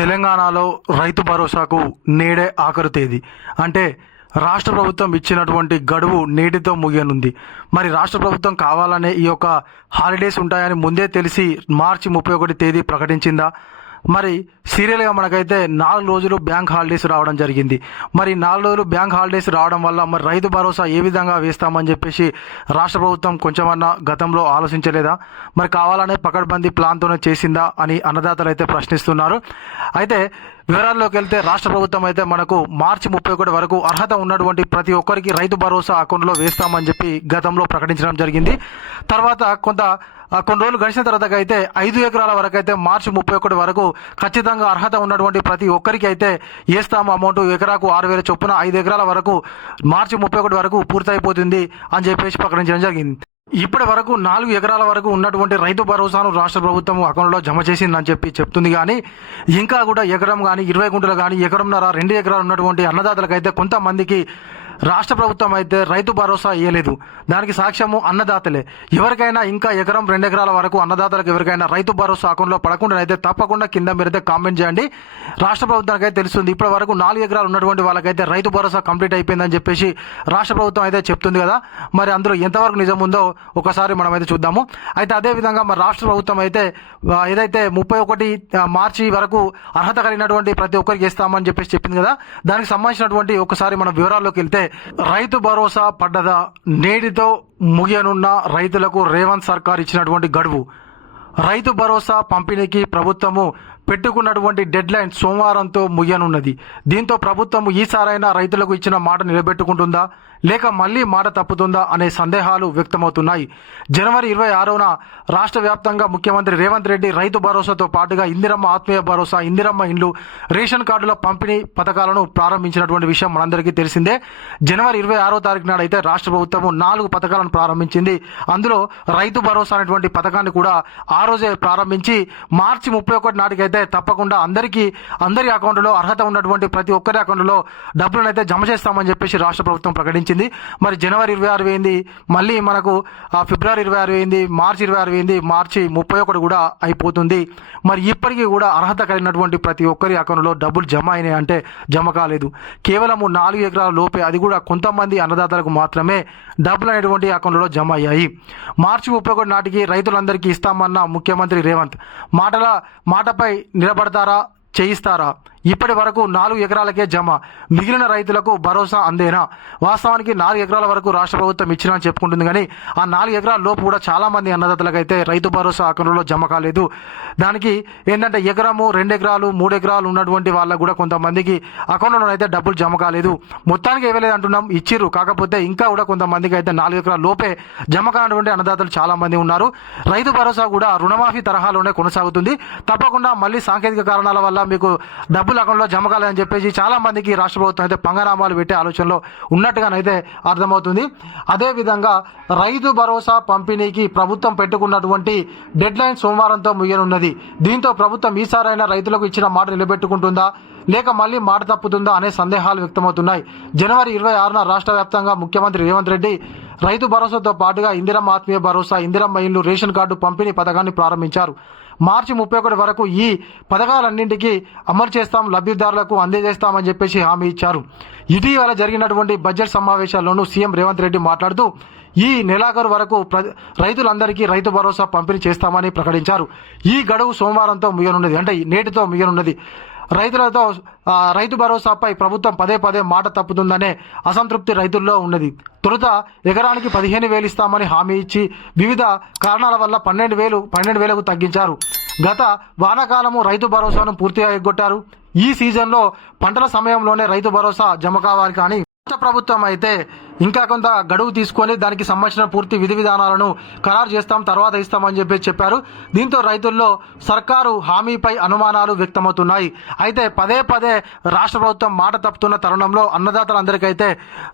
తెలంగాణలో రైతు భరోసాకు నేడే ఆఖరు తేదీ. అంటే రాష్ట్ర ప్రభుత్వం ఇచ్చినటువంటి గడువు నేటితో ముగియనుంది. మరి రాష్ట్ర ప్రభుత్వం కావాలనే ఈ యొక్క హాలిడేస్ ఉంటాయని ముందే తెలిసి మార్చి ముప్పై ఒకటి తేదీ ప్రకటించిందా? మరి సీరియల్గా మనకైతే నాలుగు రోజులు బ్యాంక్ హాలిడేస్ రావడం జరిగింది. మరి నాలుగు రోజులు బ్యాంక్ హాలిడేస్ రావడం వల్ల మరి రైతు భరోసా ఏ విధంగా వేస్తామని చెప్పేసి రాష్ట్ర ప్రభుత్వం కొంచెమన్నా గతంలో ఆలోచించలేదా? మరి కావాలనే పకడ్బందీ ప్లాన్తోనే చేసిందా అని అన్నదాతలు అయితే ప్రశ్నిస్తున్నారు. అయితే వివరాల్లోకి వెళ్తే రాష్ట్ర ప్రభుత్వం అయితే మనకు మార్చి ముప్పై ఒకటి వరకు అర్హత ఉన్నటువంటి ప్రతి ఒక్కరికి రైతు భరోసా అకౌంట్లో వేస్తామని చెప్పి గతంలో ప్రకటించడం జరిగింది. తర్వాత కొంత కొన్ని రోజులు గడిచిన తర్వాత అయితే ఐదు ఎకరాల వరకు అయితే మార్చి ముప్పై ఒకటి వరకు ఖచ్చితంగా అర్హత ఉన్నటువంటి ప్రతి ఒక్కరికి అయితే వేస్తాము అమౌంట్ ఎకరాకు ఆరు వేల చొప్పున ఐదు ఎకరాల వరకు మార్చి ముప్పై ఒకటి వరకు పూర్తయిపోతుంది అని చెప్పేసి ప్రకటించడం జరిగింది. ఇప్పటి వరకు నాలుగు ఎకరాల వరకు ఉన్నటువంటి రైతు భరోసాను రాష్ట్ర ప్రభుత్వం అకౌంట్లో జమ చేసిందని చెప్పి చెప్తుంది కానీ ఇంకా కూడా ఎకరం కానీ ఇరవై గుంటలు కానీ ఎకరంన్నర రెండు ఎకరాలు ఉన్నటువంటి అన్నదాతలకైతే కొంతమందికి రాష్ట్ర ప్రభుత్వం అయితే రైతు భరోసా ఇవ్వలేదు దానికి సాక్ష్యము అన్నదాతలే. ఎవరికైనా ఇంకా ఎకరం రెండు ఎకరాల వరకు అన్నదాతలకు ఎవరికైనా రైతు భరోసా అకౌంట్లో పడకుండా అయితే తప్పకుండా కింద మీరైతే కామెంట్ చేయండి. రాష్ట్ర ప్రభుత్వానికి అయితే తెలుస్తుంది. ఇప్పటి వరకు నాలుగు ఎకరాలు ఉన్నటువంటి వాళ్ళకైతే రైతు భరోసా కంప్లీట్ అయిపోయిందని చెప్పేసి రాష్ట్ర ప్రభుత్వం అయితే చెప్తుంది కదా. మరి అందులో ఎంతవరకు నిజం ఉందో ఒకసారి మనం అయితే చూద్దాము. అయితే అదే విధంగా మరి రాష్ట్ర ప్రభుత్వం అయితే ఏదైతే ముప్పై ఒకటి మార్చి వరకు అర్హత కలిగినటువంటి ప్రతి ఒక్కరికి ఇస్తామని చెప్పేసి చెప్పింది కదా. దానికి సంబంధించినటువంటి ఒకసారి మనం వివరాల్లోకి వెళ్తే రైతు భరోసా పడ్డదా? నేటితో ముగియనున్న రైతులకు రేవంత్ సర్కార్ ఇచ్చినటువంటి గడువు. రైతు భరోసా పంపిణీకి ప్రభుత్వము పెట్టుకున్నటువంటి డెడ్ లైన్ సోమవారంతో ముగియనున్నది దీంతో ప్రభుత్వం ఈసారైనా రైతులకు ఇచ్చిన మాట నిలబెట్టుకుంటుందా? లేక మళ్ళీ మాట తప్పుతుందా అనే సందేహాలు వ్యక్తమవుతున్నాయి. జనవరి ఇరవై ఆరున రాష్ట్ర వ్యాప్తంగా ముఖ్యమంత్రి రేవంత్ రెడ్డి రైతు భరోసాతో పాటుగా ఇందిరమ్మ ఆత్మీయ భరోసా ఇందిరమ్మ ఇండ్లు రేషన్ కార్డుల పంపిణీ పథకాలను ప్రారంభించినటువంటి విషయం మనందరికీ తెలిసిందే. జనవరి ఇరవై ఆరో తారీఖు నాడు అయితే రాష్ట్ర ప్రభుత్వం నాలుగు పథకాలను ప్రారంభించింది. అందులో రైతు భరోసా అనేటువంటి పథకాన్ని కూడా ఆ రోజే ప్రారంభించి మార్చి ముప్పై ఒకటి నాటికైతే తప్పకుండా అందరికీ అందరి అకౌంట్లో అర్హత ఉన్నటువంటి ప్రతి ఒక్కరి అకౌంట్లో డబ్బులను అయితే జమ చేస్తామని చెప్పేసి రాష్ట్ర ప్రభుత్వం ప్రకటించింది. మరి జనవరి ఇరవై ఆరు వేయింది మళ్ళీ మనకు ఫిబ్రవరి ఇరవై ఆరు వేయింది మార్చి ఇరవై ఆరు వేయింది మార్చి ముప్పై ఒకటి కూడా అయిపోతుంది. మరి ఇప్పటికీ కూడా అర్హత కలిగినటువంటి ప్రతి ఒక్కరి అకౌంట్లో డబ్బులు జమ అయినాయి అంటే జమ కాలేదు. కేవలము నాలుగు ఎకరాల లోపే అది కూడా కొంతమంది అన్నదాతలకు మాత్రమే డబ్బులు అనేటువంటి అకౌంట్లో జమ అయ్యాయి. మార్చి ముప్పై ఒకటి నాటికి రైతులందరికీ ఇస్తామన్న ముఖ్యమంత్రి రేవంత్. మాటల మాటపై నిలబడతారా? చేయిస్తారా? ఇప్పటి వరకు నాలుగు ఎకరాలకే జమ. మిగిలిన రైతులకు భరోసా అందేనా? వాస్తవానికి నాలుగు ఎకరాల వరకు రాష్ట్ర ప్రభుత్వం ఇచ్చినా అని చెప్పుకుంటుంది కానీ ఆ నాలుగు ఎకరాల లోపు కూడా చాలామంది అన్నదాతలకైతే రైతు భరోసా అకౌంట్లో జమ కాలేదు. దానికి ఏంటంటే ఎకరము రెండు ఎకరాలు మూడు ఎకరాలు ఉన్నటువంటి వాళ్ళకు కూడా కొంతమందికి అకౌంట్లో అయితే డబ్బులు జమ కాలేదు. మొత్తానికి ఇవ్వలేదు అంటున్నాం ఇచ్చిర్రు. కాకపోతే ఇంకా కూడా కొంతమందికి అయితే నాలుగు ఎకరాల లోపే జమ కానటువంటి అన్నదాతలు చాలామంది ఉన్నారు. రైతు భరోసా కూడా రుణమాఫీ తరహాలోనే కొనసాగుతుంది. తప్పకుండా మళ్ళీ సాంకేతిక కారణాల వల్ల మీకు డబ్బు డబ్బులు అకౌంట్లో జమ కాలేదని చెప్పేసి చాలా మందికి రాష్ట్ర ప్రభుత్వం అయితే పంగనామాలు పెట్టే ఆలోచనలో ఉన్నట్టుగానైతే అర్థమవుతుంది. అదేవిధంగా రైతు భరోసా పంపిణీకి ప్రభుత్వం పెట్టుకున్నటువంటి డెడ్ లైన్ సోమవారంతో ముగియనున్నది. దీంతో ప్రభుత్వం ఈసారైనా రైతులకు ఇచ్చిన మాట నిలబెట్టుకుంటుందా? లేక మళ్ళీ మాట తప్పుతుందా అనే సందేహాలు వ్యక్తమవుతున్నాయి. జనవరి ఇరవై ఆరున రాష్ట్ర వ్యాప్తంగా ముఖ్యమంత్రి రేవంత్ రెడ్డి రైతు భరోసాతో పాటుగా ఇందిరం ఆత్మీయ భరోసా ఇందిరం మహిళలు రేషన్ కార్డు పంపిణీ పథకాన్ని ప్రారంభించారు. మార్చి ముప్పై ఒకటి వరకు ఈ పథకాలన్నింటికీ అమలు చేస్తాం లబ్ధిదారులకు అందజేస్తామని చెప్పేసి హామీ ఇచ్చారు. ఇటీవల జరిగినటువంటి బడ్జెట్ సమావేశాల్లోనూ సీఎం రేవంత్ రెడ్డి మాట్లాడుతూ ఈ నెలాఖరు వరకు ప్ర రైతులందరికీ రైతు భరోసా పంపిణీ చేస్తామని ప్రకటించారు. ఈ గడువు సోమవారంతో ముగియనున్నది అంటే నేటితో ముగియనున్నది. రైతులతో రైతు భరోసాపై ప్రభుత్వం పదే పదే మాట తప్పుతుందనే అసంతృప్తి రైతుల్లో ఉన్నది. తొలుత ఎకరానికి పదిహేను వేలు ఇస్తామని హామీ ఇచ్చి వివిధ కారణాల వల్ల పన్నెండు వేలు పన్నెండు వేలకు తగ్గించారు. గత వానాకాలము రైతు భరోసాను పూర్తిగా ఎగ్గొట్టారు. ఈ సీజన్లో పంటల సమయంలోనే రైతు భరోసా జమ కావాలి కానీ రాష్ట్ర ప్రభుత్వం అయితే ఇంకా కొంత గడువు తీసుకొని దానికి సంబంధించిన పూర్తి విధి విధానాలను ఖరారు చేస్తాం తర్వాత ఇస్తామని చెప్పి చెప్పారు. దీంతో రైతుల్లో సర్కారు హామీపై అనుమానాలు వ్యక్తమవుతున్నాయి. అయితే పదే పదే రాష్ట్ర ప్రభుత్వం మాట తప్పుతున్న తరుణంలో అన్నదాతలందరికైతే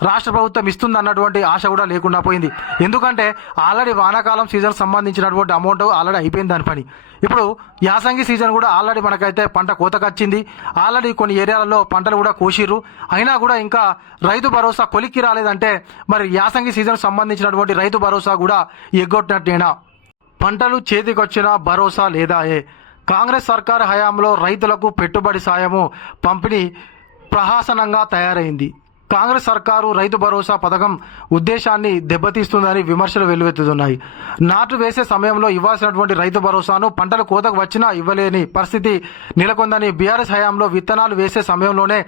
రాష్ట్ర ప్రభుత్వం ఇస్తుంది అన్నటువంటి ఆశ కూడా లేకుండా పోయింది. ఎందుకంటే ఆల్రెడీ వానాకాలం సీజన్ సంబంధించినటువంటి అమౌంట్ ఆల్రెడీ అయిపోయింది దాని పని. ఇప్పుడు యాసంగి సీజన్ కూడా ఆల్రెడీ మనకైతే పంట కోతకొచ్చింది. ఆల్రెడీ కొన్ని ఏరియాలలో పంటలు కూడా కోసిర్రు. అయినా కూడా ఇంకా రైతు భరోసా కొలిక్కి రాలేదంటే మరి యాసంగి సీజన్ సంబంధించినటువంటి రైతు భరోసా కూడా ఎగ్గొట్టినట్టేనా? పంటలు చేతికొచ్చిన భరోసా లేదాయే. కాంగ్రెస్ సర్కారు హయాంలో రైతులకు పెట్టుబడి సాయము పంపిణీ ప్రహాసనంగా తయారైంది. కాంగ్రెస్ సర్కారు రైతు భరోసా పథకం ఉద్దేశాన్ని దెబ్బతీస్తుందని విమర్శలు వెల్లువెత్తుతున్నాయి. నాటు వేసే సమయంలో ఇవ్వాల్సినటువంటి రైతు భరోసాను పంటలు కోతకు వచ్చినా ఇవ్వలేని పరిస్థితి నెలకొందని బీఆర్ఎస్ హయాంలో విత్తనాలు వేసే సమయంలోనే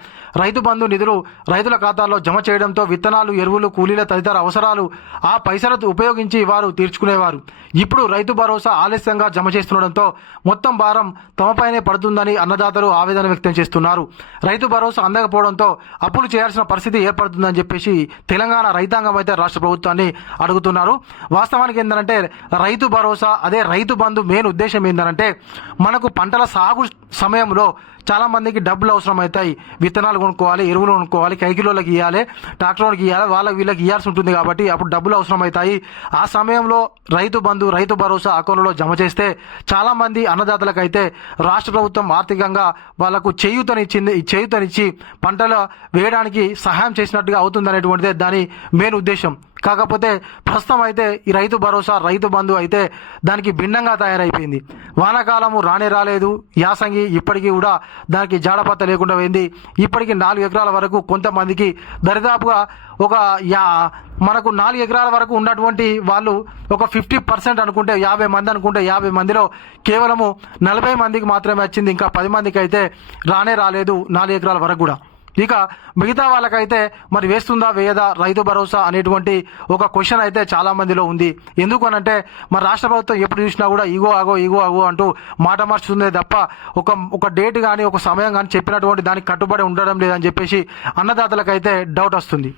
రైతు బంధు నిధులు రైతుల ఖాతాల్లో జమ చేయడంతో విత్తనాలు ఎరువులు కూలీల తదితర అవసరాలు ఆ పైసలతో ఉపయోగించి వారు తీర్చుకునేవారు. ఇప్పుడు రైతు భరోసా ఆలస్యంగా జమ చేస్తుండడంతో మొత్తం భారం తమపైనే పడుతుందని అన్నదాతలు ఆవేదన వ్యక్తం చేస్తున్నారు. రైతు భరోసా అందకపోవడంతో అప్పులు చేయాల్సిన పరిస్థితి ఏర్పడుతుందని చెప్పేసి తెలంగాణ రైతాంగం అయితే రాష్ట్ర ప్రభుత్వాన్ని అడుగుతున్నారు. వాస్తవానికి ఏంటంటే రైతు భరోసా అదే రైతు బంధు మెయిన్ ఉద్దేశం ఏంటంటే మనకు పంటల సాగు సమయంలో చాలామందికి డబ్బులు అవసరం అవుతాయి విత్తనాలు కొనుక్కోవాలి ఎరువులు కొనుక్కోవాలి కైకిలోళ్ళకి ఇవ్వాలి ట్రాక్టర్లకి ఇవ్వాలి వాళ్ళకి వీళ్ళకి ఇవ్వాల్సి ఉంటుంది కాబట్టి అప్పుడు డబ్బులు అవసరం అవుతాయి ఆ సమయంలో రైతు బంధు రైతు భరోసా అకౌంట్లో జమ చేస్తే చాలామంది అన్నదాతలకు అయితే రాష్ట్ర ప్రభుత్వం ఆర్థికంగా వాళ్ళకు చేయూతనిచ్చింది చేయూతనిచ్చి పంటలు వేయడానికి సహాయం చేసినట్టుగా అవుతుంది అనేటువంటిదే దాని మెయిన్ ఉద్దేశం. కాకపోతే ప్రస్తుతం అయితే ఈ రైతు భరోసా రైతు బంధు అయితే దానికి భిన్నంగా తయారైపోయింది. వానాకాలము రానే రాలేదు. యాసంగి ఇప్పటికీ కూడా దానికి జాడపత్త లేకుండా పోయింది. ఇప్పటికి నాలుగు ఎకరాల వరకు కొంతమందికి దరిదాపుగా ఒక యా మనకు నాలుగు ఎకరాల వరకు ఉన్నటువంటి వాళ్ళు ఒక ఫిఫ్టీ పర్సెంట్ అనుకుంటే యాభై మంది అనుకుంటే యాభై మందిలో కేవలము నలభై మందికి మాత్రమే వచ్చింది. ఇంకా పది మందికి అయితే రానే రాలేదు నాలుగు ఎకరాల వరకు కూడా. ఇక మిగతా వాళ్ళకైతే మరి వేస్తుందా వేయదా రైతు భరోసా అనేటువంటి ఒక క్వశ్చన్ అయితే చాలా మందిలో ఉంది. ఎందుకు అనంటే మరి రాష్ట్ర ప్రభుత్వం ఎప్పుడు చూసినా కూడా ఇగో ఆగో ఇగో ఆగో అంటూ మాట మార్చుతుందే తప్ప ఒక ఒక డేట్ కానీ ఒక సమయం కానీ చెప్పినటువంటి దానికి కట్టుబడి ఉండడం లేదని చెప్పేసి అన్నదాతలకైతే డౌట్ వస్తుంది.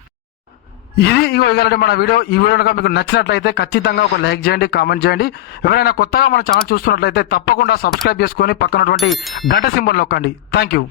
ఇది ఇగో ఇగలంటే మన వీడియో. ఈ వీడియో కనుక మీకు నచ్చినట్లయితే ఖచ్చితంగా ఒక లైక్ చేయండి కామెంట్ చేయండి. ఎవరైనా కొత్తగా మన ఛానల్ చూస్తున్నట్లయితే తప్పకుండా సబ్స్క్రైబ్ చేసుకొని పక్కనటువంటి గంట సింబల్ నొక్కండి. Thank you